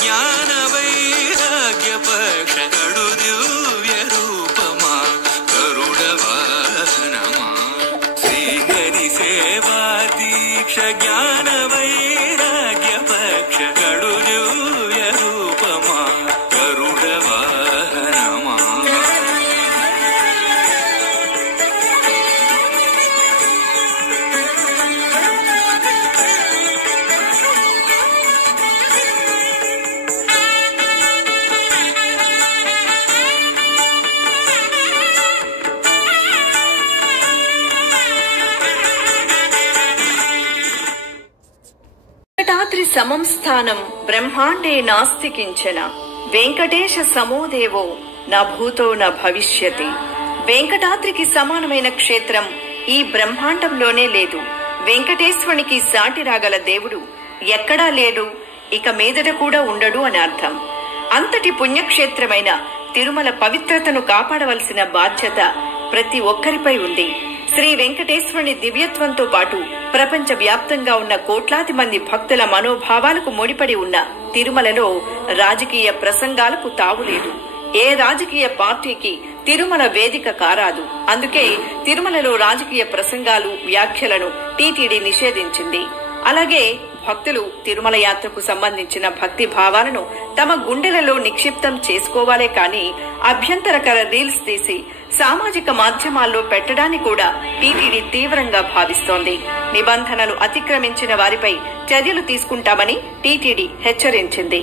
జ్ఞాన వైరాగ్య పక్ష కడు దివ్య రూపమా గరుడ వాహనమా శ్రీహరి సేవా దీక్ష జ్ఞాన వైరాగ్య పక్ష కడు దివ్య రూపమా గరుడ వాహనమా వెంకటాద్రి సమం స్థానం బ్రహ్మాండే నాస్తి కించన వెంకటేశ సమోదేవో న భూతో న భవిష్యతి. వెంకటాద్రికి సమానమైన క్షేత్రం ఈ బ్రహ్మాండంలోనే లేదు. వెంకటేశ్వరునికి సాటి రాగల దేవుడు ఎక్కడా లేడు, ఇక మీదట కూడా ఉండడు అని అర్థం. అంతటి పుణ్యక్షేత్రమైన తిరుమల పవిత్రతను కాపాడవలసిన బాధ్యత ప్రతి ఒక్కరిపై ఉంది. శ్రీ వెంకటేశ్వరుని దివ్యత్వంతో పాటు ప్రపంచ వ్యాప్తంగా ఉన్న కోట్లాది మంది భక్తుల మనోభావాలకు ముడిపడి ఉన్న తిరుమలలో రాజకీయ ప్రసంగాలకు తావులేదు. ఏ రాజకీయ పార్టీకి తిరుమల వేదిక కారాదు. అందుకే తిరుమలలో రాజకీయ ప్రసంగాలు, వ్యాఖ్యలను టీటీడీ నిషేధించింది. అలాగే భక్తులు తిరుమల యాత్రకు సంబంధించిన భక్తి భావాలను తమ గుండెలలో నిక్షిప్తం చేసుకోవాలే కాని అభ్యంతరకర రీల్స్ తీసి సామాజిక మాధ్యమాల్లో పెట్టడాన్ని కూడా టీటీడీ తీవ్రంగా భావిస్తోంది. నిబంధనలు అతిక్రమించిన వారిపై చర్యలు తీసుకుంటామని టీటీడీ హెచ్చరించింది.